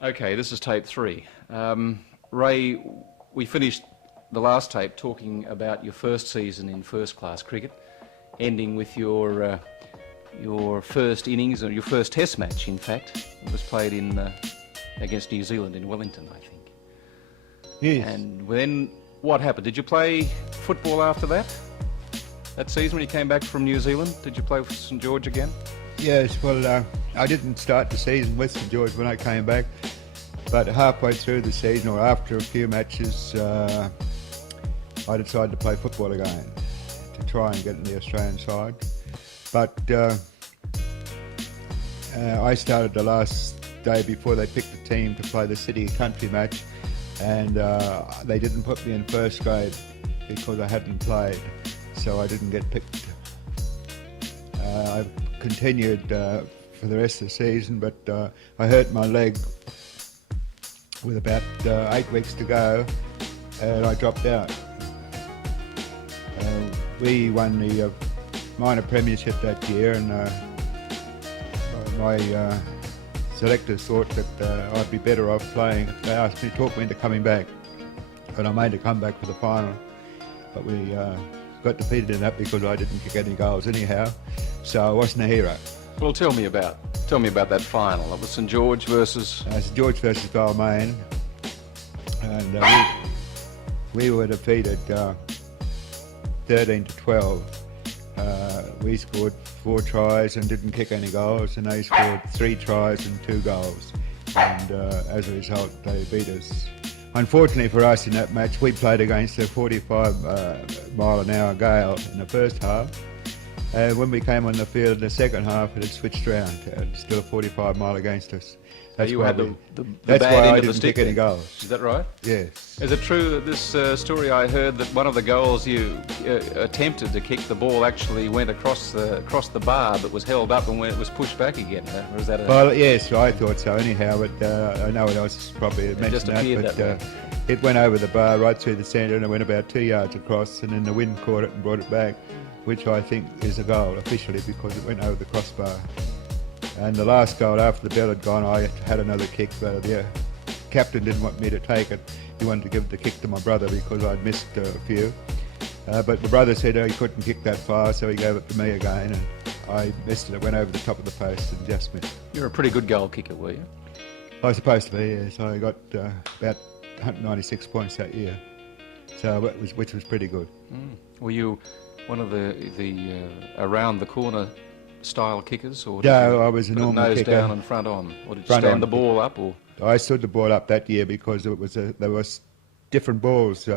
Okay, this is tape 3. Ray, we finished the last tape talking about your first season in first-class cricket, ending with your first innings, or your first test match, in fact. It was played against New Zealand in Wellington, I think. Yes. And then what happened? Did you play football after that? That season when you came back from New Zealand? Did you play for St George again? Yes, well, I didn't start the season with St George when I came back, but halfway through the season, or after a few matches, I decided to play football again to try and get in the Australian side. But I started the last day before they picked the team to play the city country match, and they didn't put me in first grade because I hadn't played, so I didn't get picked. I continued for the rest of the season, but I hurt my leg with about 8 weeks to go, and I dropped out. We won the minor premiership that year, and my selectors thought that I'd be better off playing. They asked me, talked me into coming back, and I made a comeback for the final, but we got defeated in that because I didn't kick any goals anyhow, so I wasn't a hero. Well, tell me about that final. It was St George versus... St George versus Balmain, and we were defeated 13-12. We scored 4 tries and didn't kick any goals, and they scored 3 tries and 2 goals, and as a result they beat us. Unfortunately for us in that match, we played against a 45 mile an hour gale in the first half, and when we came on the field in the second half it had switched around, and still 45 mile against us. That's you had the that's bad why end I of the didn't stick kick any goals. Is that right? Yes. Is it true that this story I heard that one of the goals you attempted to kick, the ball actually went across the bar but was held up and when it was pushed back again? Or is that Well, yes, I thought so anyhow, but no one else probably mentioned that, but it went over the bar right through the centre, and it went about 2 yards across, and then the wind caught it and brought it back, which I think is a goal officially because it went over the crossbar. And the last goal, after the bell had gone, I had another kick, but the captain didn't want me to take it. He wanted to give the kick to my brother because I'd missed a few. But the brother said he couldn't kick that far, so he gave it to me again, and I missed it. It went over the top of the post and just missed. You're a pretty good goal kicker, were you? I was supposed to be, yes. I got about 196 points that year, so which was pretty good. Were you one of the around the corner style kickers, or no, I was a normal nose kicker. down and front on, or did you stand the ball up? Or I stood the ball up that year because there was different balls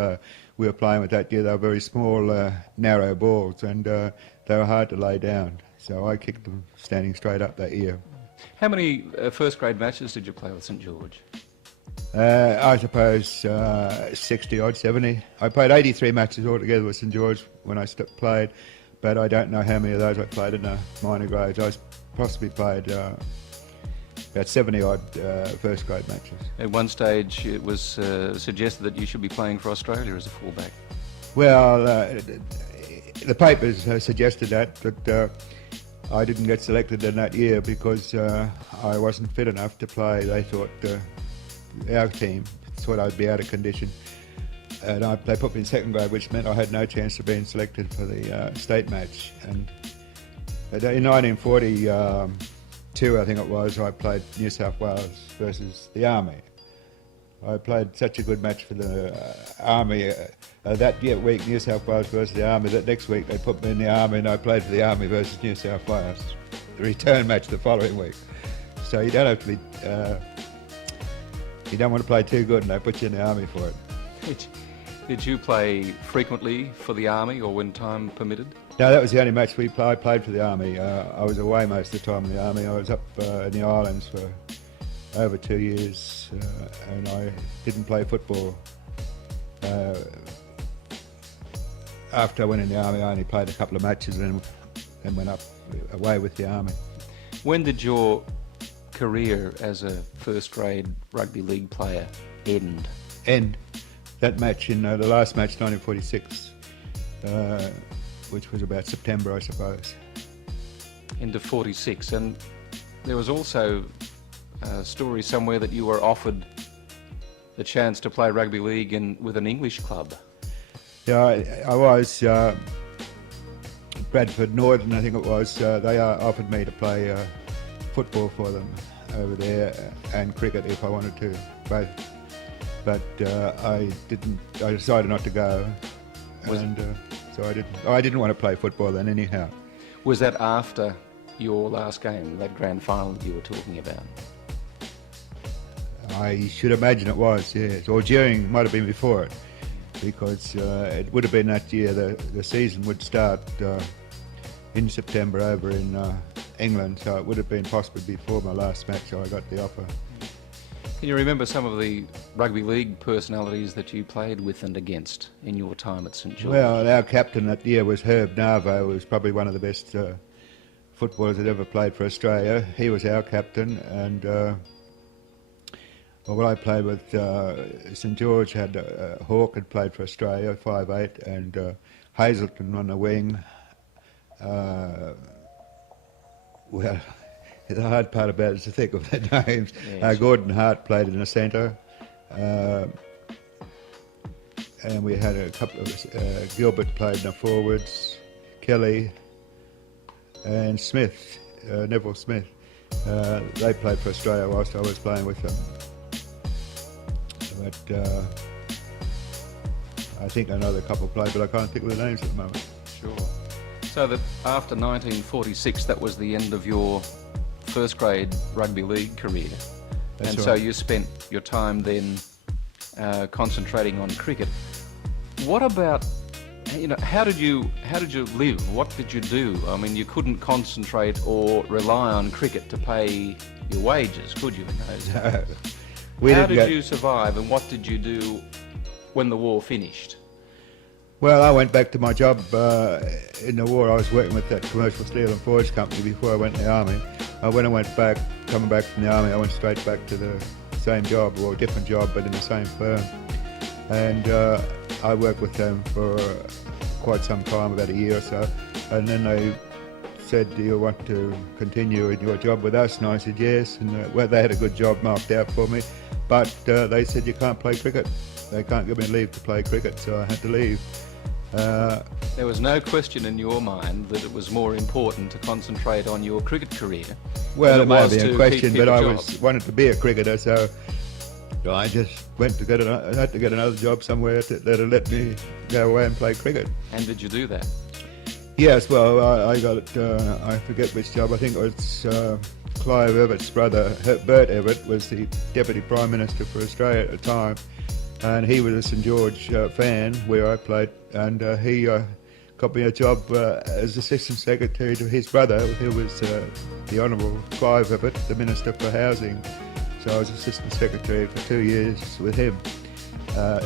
we were playing with that year. They were very small, narrow balls, and they were hard to lay down. So I kicked them standing straight up that year. How many first grade matches did you play with St George? I suppose 60 odd, 70. I played 83 matches altogether with St George when I played, but I don't know how many of those I played in the minor grades. I possibly played about 70 odd first grade matches. At one stage it was suggested that you should be playing for Australia as a fullback. Well, the papers suggested that, but I didn't get selected in that year because I wasn't fit enough to play. They thought our team thought I'd be out of condition, and they put me in second grade, which meant I had no chance of being selected for the state match. And in 1942, I think it was, I played New South Wales versus the Army. I played such a good match for the Army that week, New South Wales versus the Army. That next week they put me in the Army, and I played for the Army versus New South Wales, the return match the following week. So you don't have to be, you don't want to play too good, and they put you in the Army for it. Did you play frequently for the Army, or when time permitted? No, that was the only match I played for the Army. I was away most of the time in the Army. I was up in the islands for over 2 years, and I didn't play football. After I went in the Army, I only played a couple of matches and went away with the Army. When did your career as a first grade rugby league player end? That match in the last match, 1946, which was about September, I suppose. Into 46, and there was also a story somewhere that you were offered the chance to play rugby league with an English club. Yeah, I was. Bradford Northern, I think it was. They offered me to play football for them over there and cricket if I wanted to, both. But I didn't. I decided not to go, so I didn't want to play football then anyhow. Was that after your last game, that grand final that you were talking about? I should imagine it was, yes, or during. Might have been before it, because it would have been that year. The season would start in September over in England, so it would have been possibly before my last match. So I got the offer. Can you remember some of the rugby league personalities that you played with and against in your time at St George? Well, our captain that year was Herb Narvo, who was probably one of the best footballers that ever played for Australia. He was our captain, and well, I played with St George. Had Hawke had played for Australia, 5'8", and Hazelton on the wing. Well, the hard part about it is to think of their names. Yeah, Gordon Hart played in the centre, and we had a couple of Gilbert played in the forwards, Kelly and Smith, Neville Smith. They played for Australia whilst I was playing with them. But I think another couple played, but I can't think of the names at the moment. Sure. So that after 1946, that was the end of your first grade rugby league career. That's and right. so you spent your time then concentrating on cricket. What about, how did you live? What did you do? I mean, you couldn't concentrate or rely on cricket to pay your wages, could you, in those days? How did you survive, and what did you do when the war finished? Well, I went back to my job in the war. I was working with that Commercial Steel and Forge Company before I went in the army. When I went back, coming back from the army, I went straight back to the same job, or a different job, but in the same firm. And I worked with them for quite some time, about a year or so. And then they said, "Do you want to continue in your job with us?" And I said yes. And well, they had a good job marked out for me, but they said you can't play cricket. They can't give me leave to play cricket, so I had to leave. There was no question in your mind that it was more important to concentrate on your cricket career. Well, than it might was be a to question, keep but a I job. wanted to be a cricketer, so I just went to I had to get another job somewhere that'll let me go away and play cricket. And did you do that? Yes, well, I got it. I forget which job. I think it was Clive Everett's brother, Bert Everett, was the Deputy Prime Minister for Australia at the time. And he was a St George fan where I played, and he got me a job as Assistant Secretary to his brother, who was the Honourable Clive Everett, the Minister for Housing. So I was Assistant Secretary for 2 years with him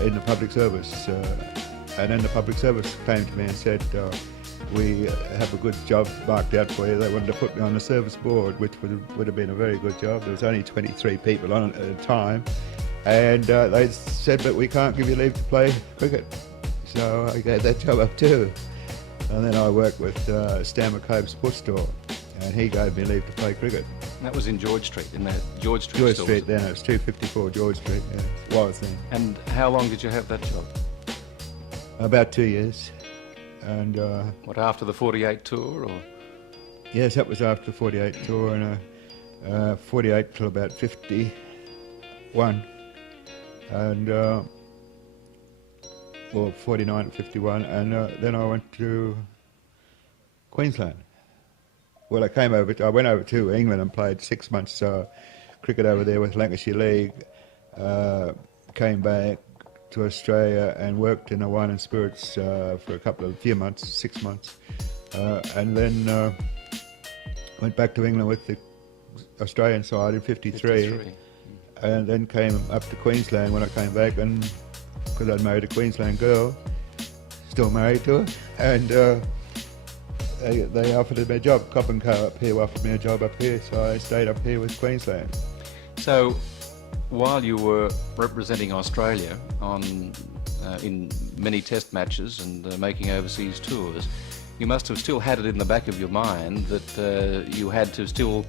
in the public service. And then the public service came to me and said, "We have a good job marked out for you." They wanted to put me on the service board, which would have been a very good job. There was only 23 people on it at the time. And they said, "But we can't give you leave to play cricket." So I gave that job up too. And then I worked with Stan McCabe's Sports Store, and he gave me leave to play cricket. And that was in George Street, in that George Street George store. Street then, it was 254 George Street, yeah, it was then. And how long did you have that job? About 2 years. And What, after the 48 tour, or? yes, that was after the 48 tour, and 48 till about 51. And well, 49 to 51, and then I went to Queensland. Well, I went over to England and played 6 months cricket over there with Lancashire League. Came back to Australia and worked in the wine and spirits for a few months, 6 months, and then went back to England with the Australian side in '53. And then came up to Queensland when I came back, and because I'd married a Queensland girl, still married to her, and they offered me a job. Cop and Co up here offered me a job up here, so I stayed up here with Queensland. So, while you were representing Australia in many test matches and making overseas tours, you must have still had it in the back of your mind that you had to still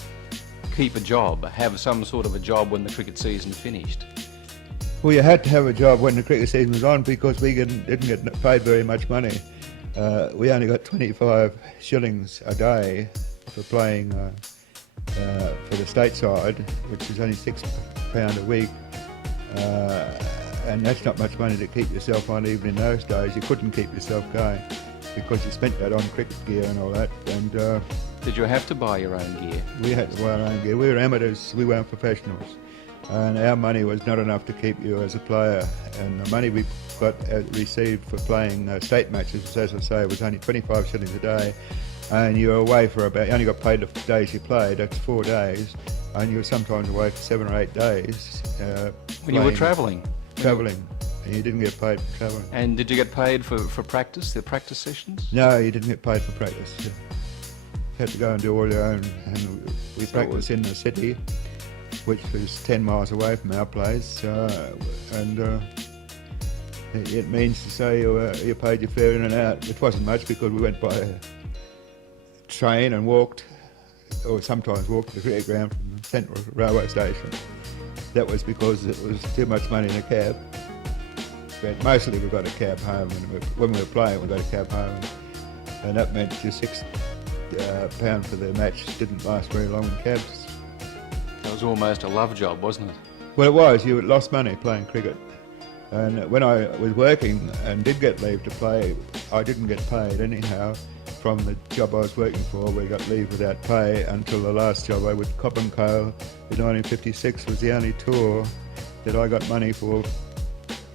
keep a job, have some sort of a job when the cricket season finished? Well, you had to have a job when the cricket season was on because we didn't get paid very much money. We only got 25 shillings a day for playing for the state side, which is only £6 a week. And that's not much money to keep yourself on. Even in those days, you couldn't keep yourself going because you spent that on cricket gear and all that. And did you have to buy your own gear? we had to buy our own gear. We were amateurs, we weren't professionals. And our money was not enough to keep you as a player. And the money we got received for playing state matches, as I say, was only 25 shillings a day. And you were away for you only got paid the days you played, that's 4 days. And you were sometimes away for 7 or 8 days. When you were travelling? Travelling. And you didn't get paid for travelling. And did you get paid for practice, the practice sessions? No, you didn't get paid for practice. You had to go and do all your own. And we practiced in the city, which was 10 miles away from our place. It means to say you paid your fare in and out. It wasn't much because we went by a train and walked, or sometimes walked to the cricket ground from the Central Railway Station. That was because it was too much money in a cab. But mostly we got a cab home, and when we were playing we got a cab home. And that meant your £6 for the match didn't last very long in cabs. That was almost a love job, wasn't it? Well, it was. You lost money playing cricket. And when I was working and did get leave to play, I didn't get paid anyhow from the job I was working for. We got leave without pay until the last job I with Cop and Co in 1956 was the only tour that I got money for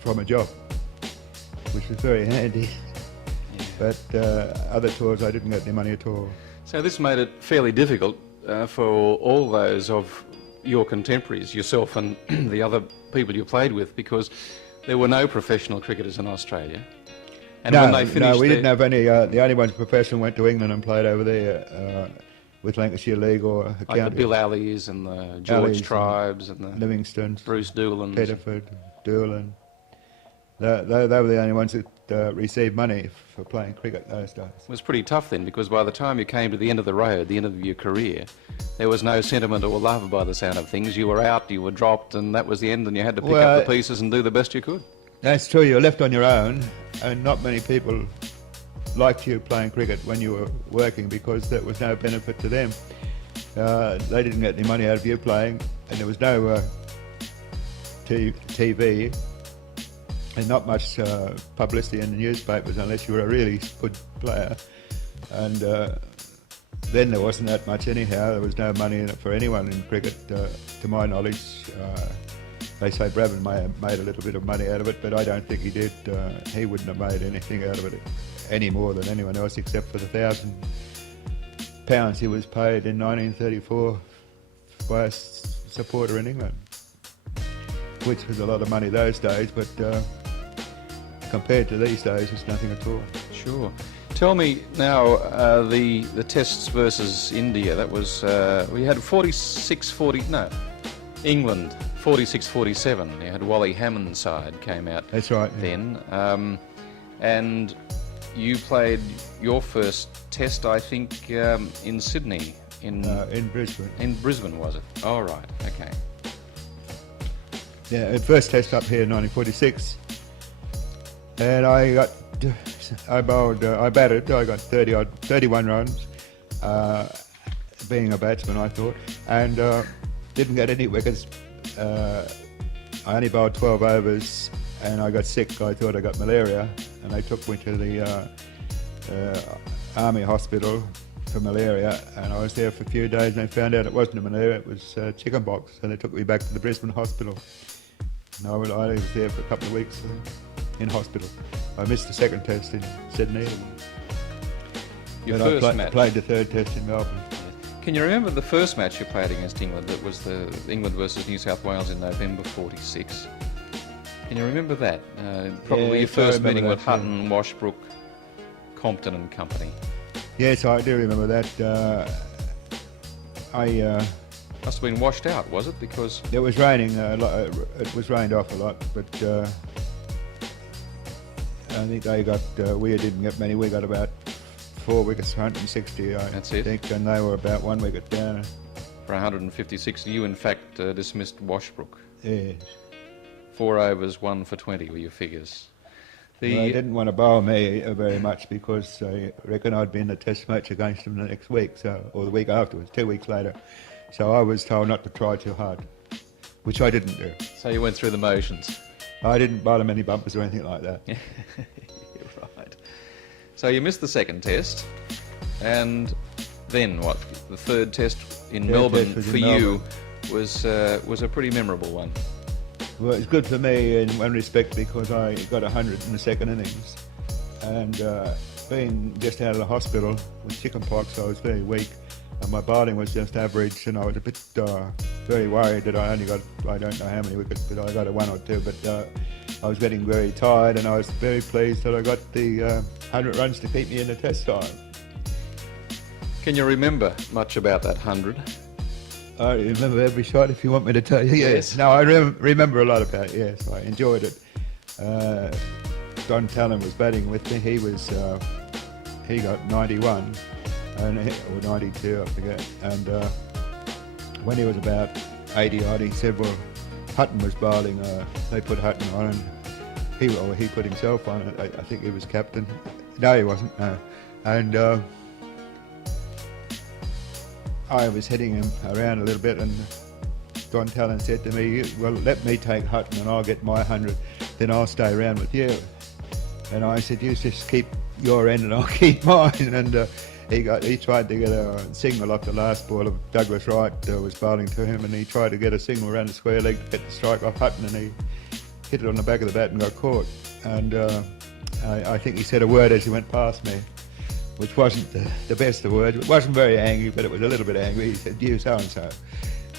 from a job, which was very handy. Yeah. But other tours I didn't get any money at all. So this made it fairly difficult for all those of your contemporaries, yourself and the other people you played with, because there were no professional cricketers in Australia. And when they finished we didn't have any. The only ones professional went to England and played over there with Lancashire League or a like county. the Bill Alleys and the George Alleys Tribes and the Livingston, Bruce Doolans. Pettiford, Doolan. They were the only ones that received money for playing cricket those days. It was pretty tough then, because by the time you came to the end of the road, the end of your career, there was no sentiment or love by the sound of things. You were out, you were dropped, and that was the end, and you had to pick up the pieces and do the best you could. That's true. You were left on your own, and not many people liked you playing cricket when you were working because there was no benefit to them. They didn't get any money out of you playing, and there was no TV and not much publicity in the newspapers unless you were a really good player. And then there wasn't that much anyhow. There was no money in it for anyone in cricket, to my knowledge. They say Bravin may have made a little bit of money out of it, but I don't think he did. He wouldn't have made anything out of it any more than anyone else, except for the £1,000 he was paid in 1934 by a supporter in England, which was a lot of money those days, but compared to these days, it's nothing at all. Sure. Tell me now, the tests versus India, that was, we had 46-40, no, England 46-47. You had Wally Hammond's side came out. That's right. Then, and you played your first test, I think, in Sydney. In Brisbane. In Brisbane, was it? Oh, right. Okay. Yeah, first test up here in 1946, and I batted. I got 31 runs, being a batsman, I thought, and didn't get any wickets. I only bowled 12 overs, and I got sick. I thought I got malaria, and they took me to the Army hospital for malaria, and I was there for a few days, and they found out it wasn't a malaria, it was chickenpox, and they took me back to the Brisbane hospital. And I was there for a couple of weeks in hospital. I missed the second test in Sydney. Your first match? I played the third test in Melbourne. Can you remember the first match you played against England? That was the England versus New South Wales in November '46. Can you remember that? Probably your first meeting with Hutton, Washbrook, Compton and company. Yes, I do remember that. Must have been washed out, was it? Because it was raining. It was rained off a lot, but I think they got. We didn't get many. We got about 4 wickets, 160, I think, and they were about 1 wicket down. for 156. You, in fact, dismissed Washbrook. Yes. 4 overs, 1 for 20 were your figures. They didn't want to bowl me very much because they reckon I'd be in the test match against them the next week, or the week afterwards, 2 weeks later. So I was told not to try too hard, which I didn't do. So you went through the motions? I didn't bowl them any bumpers or anything like that. Right. So you missed the second test, and then what? The third test in Melbourne for you was a pretty memorable one. Well, it's good for me in one respect because I got 100 in the second innings, and being just out of the hospital with chickenpox, I was very weak, and my bowling was just average, and I was a bit very worried that I only got, I don't know how many wickets, but I got a 1 or 2, but I was getting very tired, and I was very pleased that I got the 100 runs to keep me in the test side. Can you remember much about that 100? I remember every shot, if you want me to tell you. Yes. No, I remember a lot about it, yes. I enjoyed it. Don Talon was batting with me. He got 91, or 92, I forget. And when he was about 80 odd, he said, well, Hutton was bowling. They put Hutton on, and he put himself on it. I think he was captain. No, he wasn't, no. And I was heading him around a little bit, and Don Talon said to me, well, let me take Hutton and I'll get my 100, then I'll stay around with you. And I said, you just keep your end and I'll keep mine. And he tried to get a single off the last ball of Douglas Wright was bowling to him, and he tried to get a single around the square leg to get the strike off Hutton, and he hit it on the back of the bat and got caught. And I think he said a word as he went past me, which wasn't the best of words. It wasn't very angry, but it was a little bit angry. He said, you so-and-so.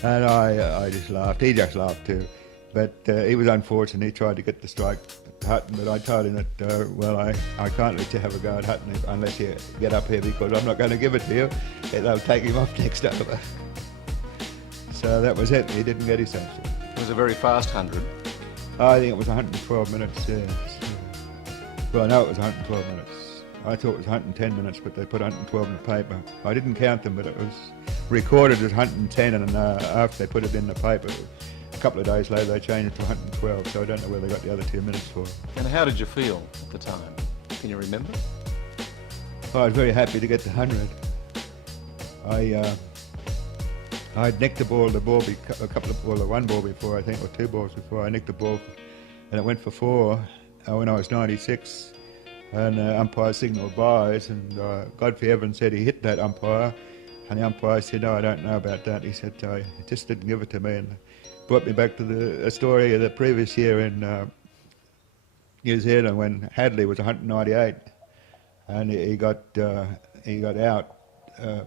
And I just laughed. He just laughed too. But he was unfortunate. He tried to get the strike at Hutton, but I told him that, well, I can't let you have a go at Hutton unless you get up here, because I'm not going to give it to you. They'll take him off next over. So that was it. He didn't get his century. It was a very fast 100. I think it was 112 minutes, yes. Well, no, it was 112 minutes. I thought it was 110 minutes, but they put 112 in the paper. I didn't count them, but it was recorded as 110, and after they put it in the paper, a couple of days later they changed it to 112, so I don't know where they got the other 2 minutes for. And how did you feel at the time? Can you remember? I was very happy to get the 100. I'd nicked the ball, one ball before, I think, or 2 balls before. I nicked the ball, and it went for 4 when I was 96. And the umpire signalled byes, and Godfrey Evans said he hit that umpire, and the umpire said, no, I don't know about that. He said, he just didn't give it to me, and brought me back to the story of the previous year in New Zealand when Hadley was 198, and he got out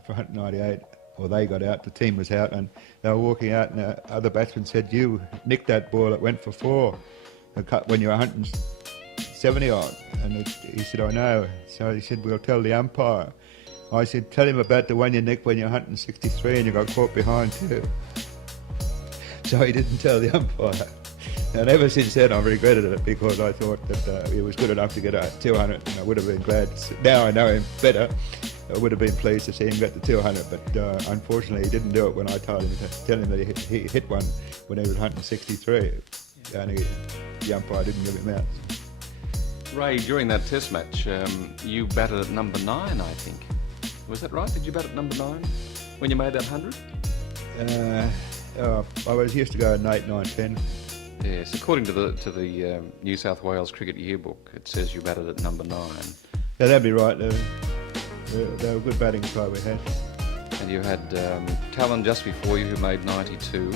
for 198, or they got out, the team was out, and they were walking out, and the other batsman said, you nicked that ball, it went for 4 when you were 170 odd. And he said, I know. So he said, we'll tell the umpire. I said, tell him about the one you nicked when you're 163 and you got caught behind too. So he didn't tell the umpire. And ever since then I've regretted it, because I thought that he was good enough to get a 200, and I would have been glad. Now I know him better. I would have been pleased to see him get the 200, but unfortunately he didn't do it when I told him to tell him that he hit one when he was 163. And the umpire didn't give him out. Ray, during that test match, you batted at number 9, I think. Was that right? Did you bat at number 9 when you made that 100? I was used to go at 8, 9, 10. Yes, according to the New South Wales Cricket Yearbook, it says you batted at number 9. Yeah, that'd be right. They were a good batting side we had. And you had Talon just before you, who made 92.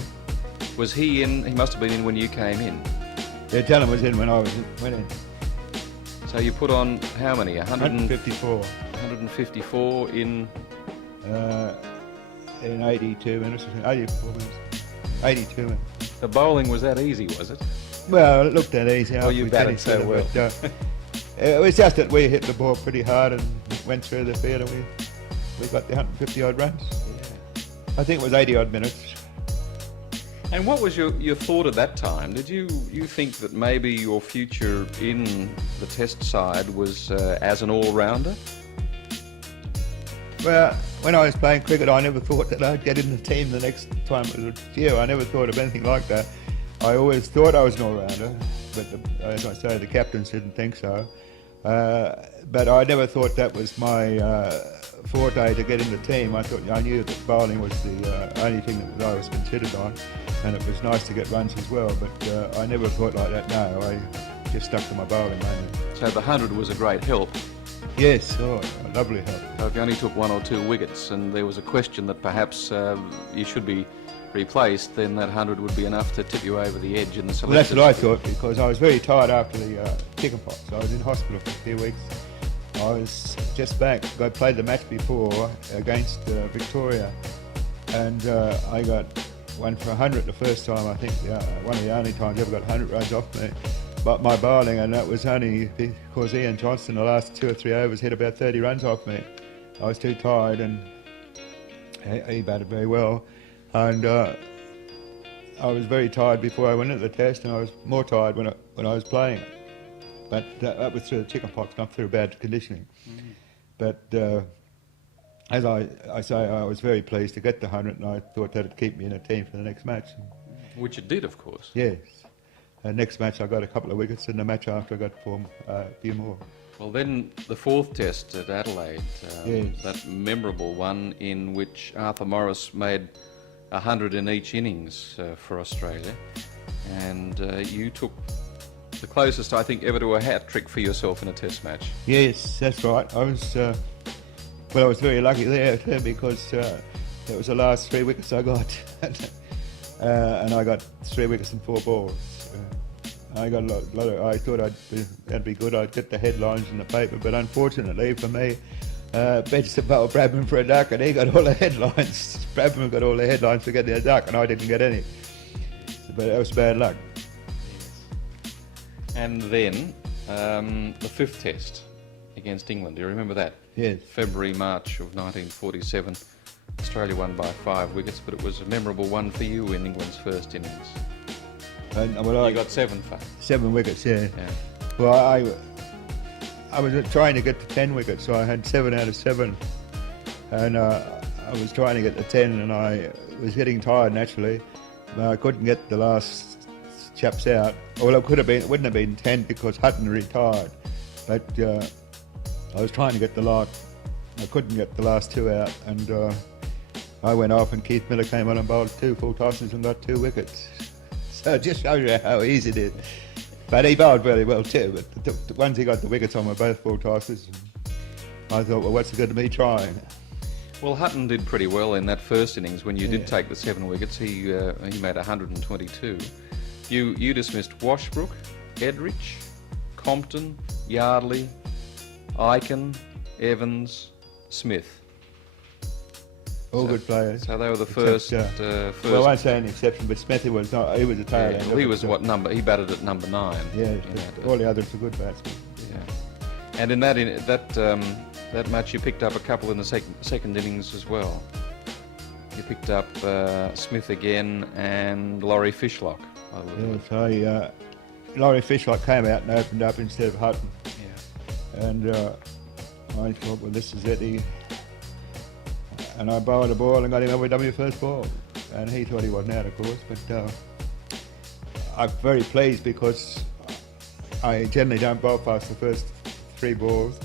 Was he in? He must have been in when you came in. Yeah, Talon was in when I went in. So you put on how many? 154. 154 in 82 minutes. 84 minutes. 82 minutes. The bowling was that easy, was it? Well, it looked that easy. Well, you batted so well. But, it was just that we hit the ball pretty hard and went through the field, and we got the 150 odd runs. Yeah. I think it was 80 odd minutes. And what was your thought at that time? Did you think that maybe your future in the test side was as an all-rounder? Well, when I was playing cricket, I never thought that I'd get in the team the next time it was year. I never thought of anything like that. I always thought I was an all-rounder, but as I say, the captains didn't think so. But I never thought that was my forte to get in the team. I knew that bowling was the only thing that I was considered on, and it was nice to get runs as well. But I never thought like that. No, I just stuck to my bowling mainly. So the 100 was a great help. Yes, a lovely help. So if you only took 1 or 2 wickets, and there was a question that perhaps you should be replaced, then that 100 would be enough to tip you over the edge in the selection. Well, that's what I thought, because I was very tired after the chickenpox. I was in hospital for a few weeks. I was just back. I played the match before against Victoria, and I got one for 100 the first time. I think one of the only times I ever got 100 runs off me. But my bowling, and that was only because Ian Johnston, the last 2 or 3 overs, hit about 30 runs off me. I was too tired, and he batted very well. And I was very tired before I went into the test, and I was more tired when I was playing. But that was through the chickenpox, not through bad conditioning. But as I say, I was very pleased to get the 100, and I thought that'd keep me in a team for the next match. Which it did, of course. Yes. Next match I got a couple of wickets, and the match after I got a few more. Well, then the 4th test at Adelaide, yes. That memorable one in which Arthur Morris made 100 in each innings for Australia, and you took the closest, I think, ever to a hat trick for yourself in a test match. Yes, that's right. I was very lucky there too, because that was the last 3 wickets I got, and I got 3 wickets and 4 balls. I got a lot of. I thought that'd be good. I'd get the headlines in the paper, but unfortunately for me, Benson bowled Bradman for a duck, and he got all the headlines. Bradman got all the headlines for getting a duck, and I didn't get any. But that was bad luck. And then the 5th test against England. Do you remember that? Yes. February, March of 1947. Australia won by 5 wickets, but it was a memorable one for you in England's first innings. You got 7 for 7 wickets, yeah. Well, I was trying to get to 10 wickets, so I had 7 out of 7, and I was trying to get to 10, and I was getting tired naturally. I couldn't get the last chaps out. Well, it wouldn't have been 10 because Hutton retired, but I was trying to get the lot. I couldn't get the last 2 out, and I went off, and Keith Miller came on and bowled 2 full tosses and got 2 wickets. So it just shows you how easy it is. But he bowled very well too, but the ones he got the wickets on were both full tosses. I thought, well, what's the good of me trying? Well, Hutton did pretty well in that first innings when you did take the 7 wickets. He made 122. You dismissed Washbrook, Edrich, Compton, Yardley, Aiken, Evans, Smith. All good players. So they were the first. Well, I won't say an exception, but Smith was not. He was a tail end. Well, he was what number? He batted at number 9. Yeah, all the others were good batsmen. Yeah, and in that match, you picked up a couple in the second innings as well. You picked up Smith again and Laurie Fishlock. Yes, Laurie Fishlock came out and opened up instead of Hutton. Yeah. And I thought, well, this is it. And I bowled a ball and got him over first ball. And he thought he wasn't out, of course. But I'm very pleased because I generally don't bowl past the first 3 balls.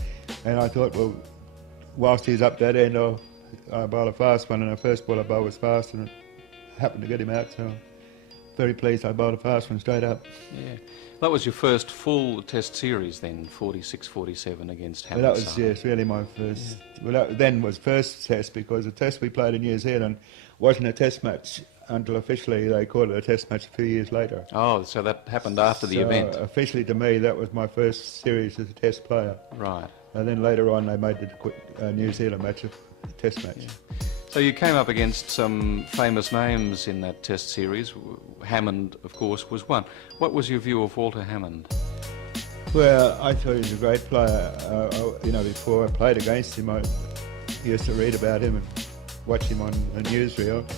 And I thought, well, whilst he's up that end, I bowl a fast one. And the first ball I bowled was fast, and it happened to get him out. So very pleased I bowled a fast one straight up. Yeah. That was your first full test series then, 46-47 against Hamilton. Well, that was, yes, really my first. Yeah. Well, that then was first test, because the test we played in New Zealand wasn't a test match until officially they called it a test match a few years later. Oh, so that happened after the event. Officially to me, that was my first series as a test player. Right. And then later on they made the New Zealand match a test match. Yeah. So you came up against some famous names in that test series. Hammond, of course, was one. What was your view of Walter Hammond? Well, I thought he was a great player. Before I played against him, I used to read about him and watch him on the newsreel.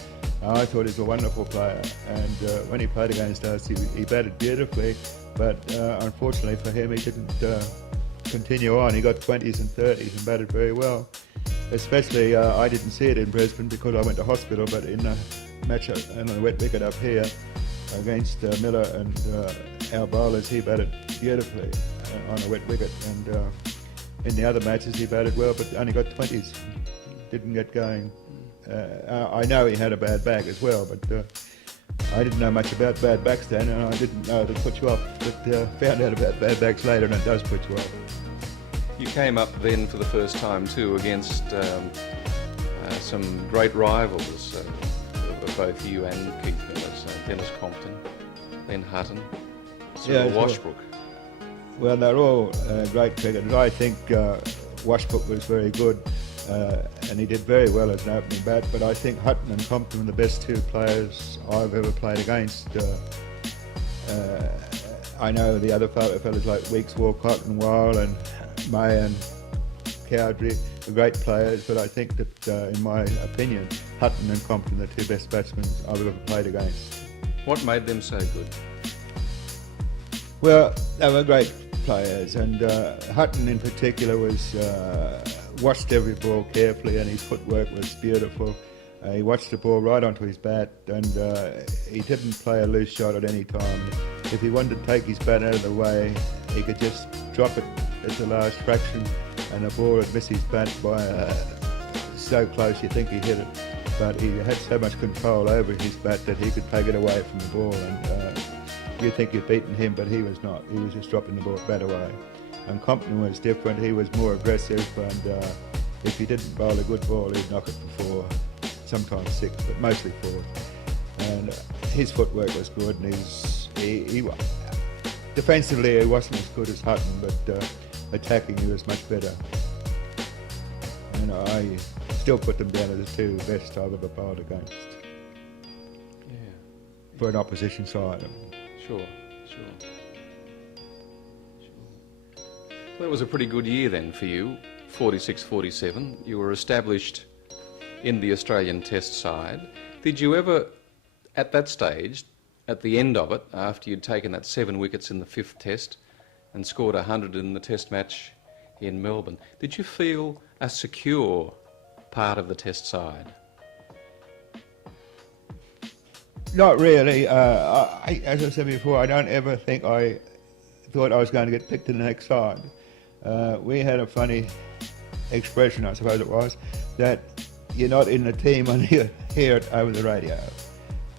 I thought he was a wonderful player. And when he played against us, he batted beautifully. But unfortunately for him, he didn't continue on. He got 20s and 30s and batted very well. especially I didn't see it in Brisbane because I went to hospital, but in a match on a wet wicket up here against Miller and our bowlers, he batted beautifully on a wet wicket, and in the other matches he batted well but only got 20s, didn't get going. I know he had a bad back as well, but I didn't know much about bad backs then, and I didn't know it'd put you off, but found out about bad backs later, and it does put you off. You came up then for the first time too against some great rivals of both you and Keith Miller, so Dennis Compton, Len Hutton, Cyril Washbrook. Well, they're all great cricketers. I think Washbrook was very good, and he did very well as an opening bat, but I think Hutton and Compton were the best two players I've ever played against. I know the other fellas like Weeks, Walcott and Weil and May and Cowdrey are great players, but I think that, in my opinion, Hutton and Compton are the two best batsmen I've ever played against. What made them so good? Well, they were great players, and Hutton in particular was watched every ball carefully, and his footwork was beautiful. He watched the ball right onto his bat, and he didn't play a loose shot at any time. If he wanted to take his bat out of the way, he could just drop it at the last fraction, and the ball would miss his bat by so close you think he hit it. But he had so much control over his bat that he could take it away from the ball, and you think you'd beaten him, but he was not. He was just dropping the bat away. And Compton was different. He was more aggressive, and if he didn't bowl a good ball, he'd knock it for 4, sometimes 6, but mostly 4. And his footwork was good, and he defensively he wasn't as good as Hutton, but attacking he was much better. And I still put them down as the two best I've ever bowled against. Yeah. For an opposition side. Sure. That was a pretty good year then for you, 46-47. You were established in the Australian Test side. Did you ever, at that stage, at the end of it, after you'd taken that 7 wickets in the 5th Test and scored 100 in the Test match in Melbourne, did you feel a secure part of the Test side? Not really. As I said before, I don't ever think I thought I was going to get picked to the next side. We had a funny expression, I suppose it was, that you're not in the team until you hear it over the radio.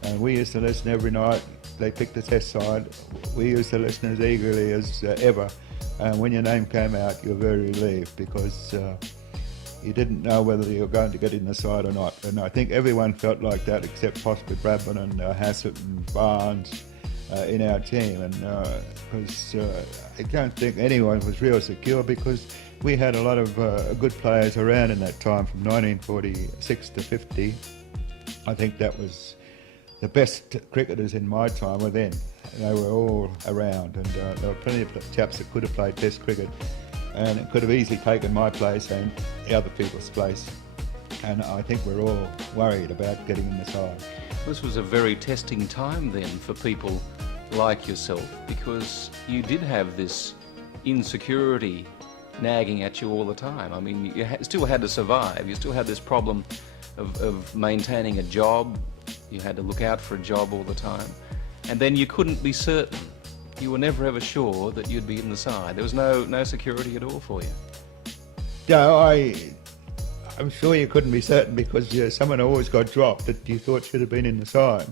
And we used to listen every night. They picked the Test side. We used to listen as eagerly as ever. And when your name came out, you were very relieved because you didn't know whether you were going to get in the side or not. And I think everyone felt like that except possibly Bradman and Hassett and Barnes in our team. And because I don't think anyone was real secure because we had a lot of good players around in that time from 1946 to 50. I think that was the best cricketers in my time were then. They were all around, and there were plenty of chaps that could have played Test cricket, and it could have easily taken my place and the other people's place. And I think we're all worried about getting in the side. This was a very testing time then for people like yourself, because you did have this insecurity nagging at you all the time. I mean, you still had to survive. You still had this problem of maintaining a job. You had to look out for a job all the time. And then you couldn't be certain. You were never ever sure that you'd be in the side. There was no security at all for you. No, I'm sure you couldn't be certain because someone always got dropped that you thought should have been in the side.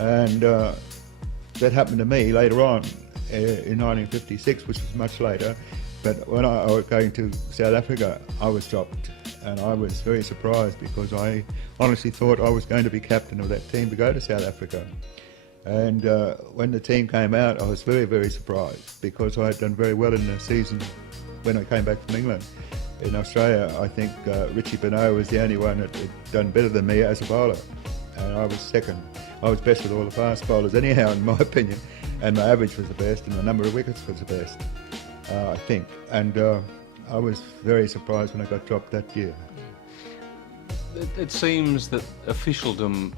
And that happened to me later on in 1956, which was much later. But when I was going to South Africa, I was dropped. And I was very surprised because I honestly thought I was going to be captain of that team to go to South Africa. And when the team came out, I was very, very surprised because I had done very well in the season when I came back from England. In Australia, I think Richie Benaud was the only one that had done better than me as a bowler. And I was second. I was best with all the fast bowlers anyhow, in my opinion. And my average was the best and the number of wickets was the best, I think. And I was very surprised when I got dropped that year. It seems that officialdom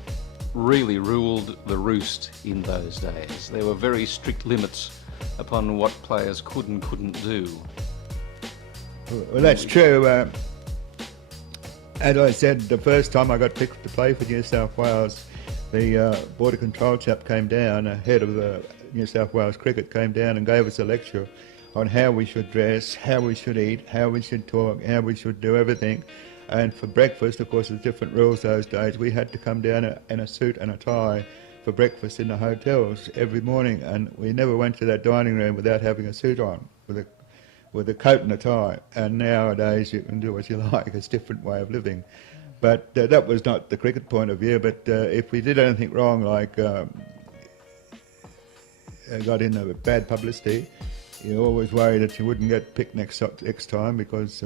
really ruled the roost in those days. There were very strict limits upon what players could and couldn't do. Well, that's true. As I said, the first time I got picked to play for New South Wales, the Border Control chap came down, the head of the New South Wales Cricket came down and gave us a lecture on how we should dress, how we should eat, how we should talk, how we should do everything. And for breakfast, of course, there's different rules those days. We had to come down in a suit and a tie for breakfast in the hotels every morning, and we never went to that dining room without having a suit on, with a coat and a tie. And nowadays you can do what you like. It's a different way of living. But that was not the cricket point of view. But if we did anything wrong, like got in a bad publicity, you always worry that you wouldn't get picked next time, because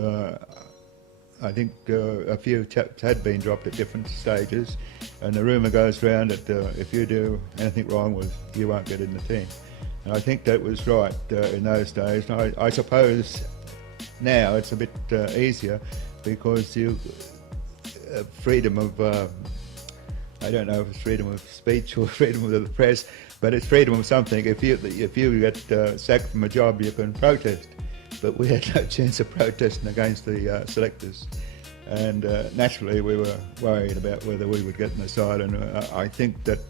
I think a few chaps had been dropped at different stages, and the rumour goes round that if you do anything wrong, you won't get in the team. And I think that was right in those days. And I suppose now it's a bit easier, because you freedom of I don't know if it's freedom of speech or freedom of the press, but it's freedom of something. If you get sacked from a job, you can protest. But we had no chance of protesting against the selectors, and naturally we were worried about whether we would get in the side. And I think that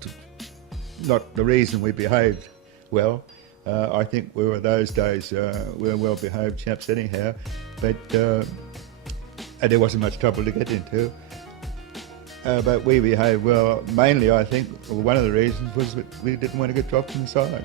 not the reason we behaved well. I think we were those days we were well-behaved chaps anyhow, but and there wasn't much trouble to get into. But we behaved well. Mainly, I think one of the reasons was that we didn't want to get dropped from the side.